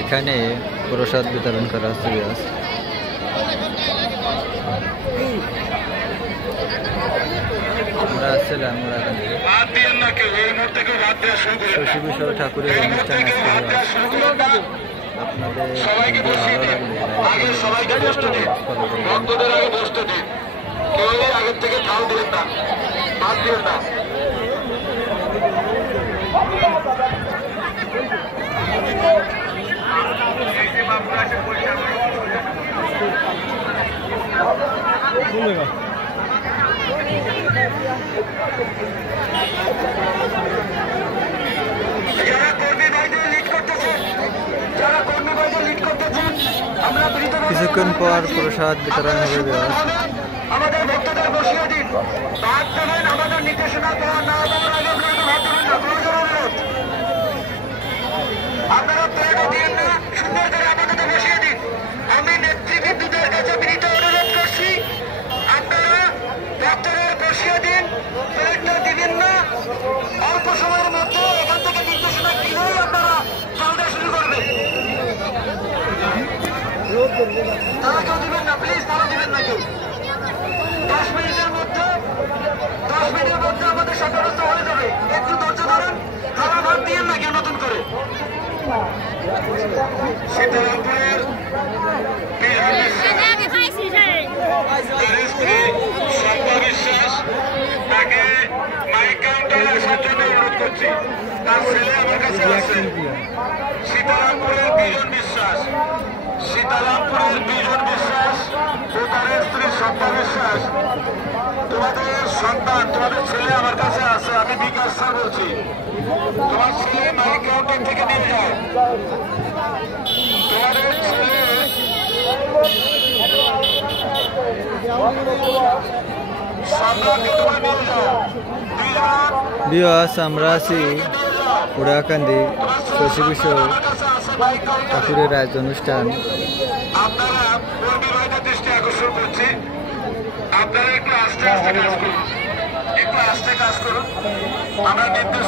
এখানে প্রসাদ বিতরণ করা হচ্ছে। আমরা আসছিলাম শশী ভূষণ ঠাকুরের অনুষ্ঠান আপনাদের আগের থেকে থাল দিলেন না, বাদ দিলেন না। কিছুক্ষণ পর প্রসাদ বিতরণ হবে। আমাদের ভক্তদের বসিয়ে দিন, ভাত দেবেন। আমাদের নির্দেশনা দেওয়া না দেওয়ার আগে ভাত দেবেন না, আপনারা প্লেটও দিন না, সুন্দর করে আপাতত বসিয়ে দিন। আমি নেতৃবৃন্দদের কাছে বিনীত অনুরোধ করছি, আপনারা ভক্তদের বসিয়ে দিন, প্লেটটা দিবেন না। অল্প সময়ের মধ্যে এখান থেকে নির্দেশনা দিলেই আপনারা খাওয়া শুরু করবেন। তারা কেউ দিবেন না, প্লিজ, তারা দিবেন না কেউ। 10 মিনিটের মধ্যে আমাদের সাধারণত হয়ে যাবে। একটু ধৈর্য ধরেন, খাবার ভাত দিয়ে না কেউ নতুন করে। সীতারামপুরের বিশ্বাস তাকে মাইক কাউন্টারে আসার জন্য অনুরোধ করছি। তার ছেলে আমার কাছে আছে। সীতারামপুরের বিজন বিশ্বাস ও তার স্ত্রী সন্তান বিশ্বাস, তোমাদের সন্তান, তোমাদের ছেলে আমার কাছে আছে। আমি বিকাশ স্যার বলছি, তোমার ছেলে মাইক কাউন্টার থেকে নিয়ে যাও। তোমাদের ছেলে সন্তানকে তোমার নিয়ে যাও। বিয়াস আমরা আছি পুরাকান্দি শশী ভূষণ ঠাকুরের রাজ অনুষ্ঠান। আপনারা কর্মী ভাইদের দৃষ্টি আকর্ষণ করছি, আপনারা একটু আস্তে আস্তে কাজ করুন, আমরা নির্দেশ